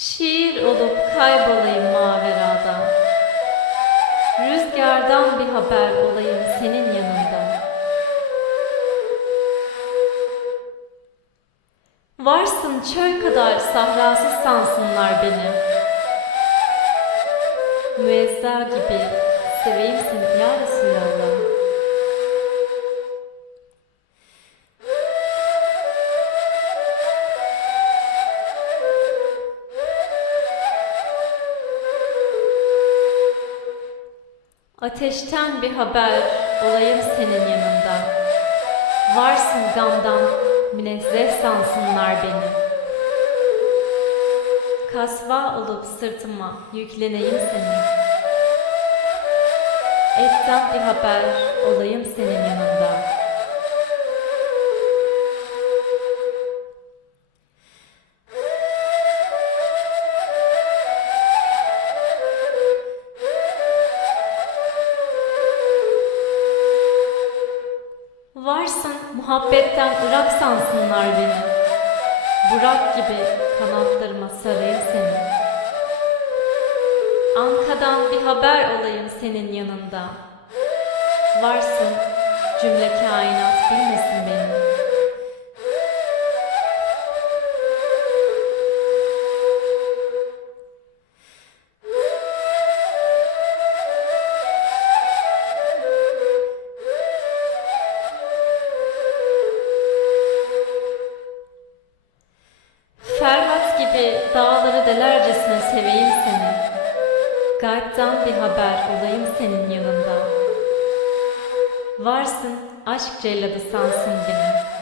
Şiir olup kaybolayım maverada. Rüzgardan bir haber olayım senin yanında. Varsın çöl kadar sahrasız sansınlar beni. Müezza gibi seveyim seni ya Resulallah. Ateşten bir haber olayım senin yanında. Varsın gamdan münezzeh sansınlar beni. Kasva olup sırtıma yükleneyim seni. Etten bir haber olayım senin yanında. Varsın muhabbetten ırak sansınlar beni. Burak gibi kanatlarıma sarayım seni. Ankadan bir haber olayım senin yanında. Varsın cümle kainat bilmesin beni. Gibi dağları delercesine seveyim seni. Gaybtan bir haber olayım senin yanında. Varsın aşk celladı sansın beni.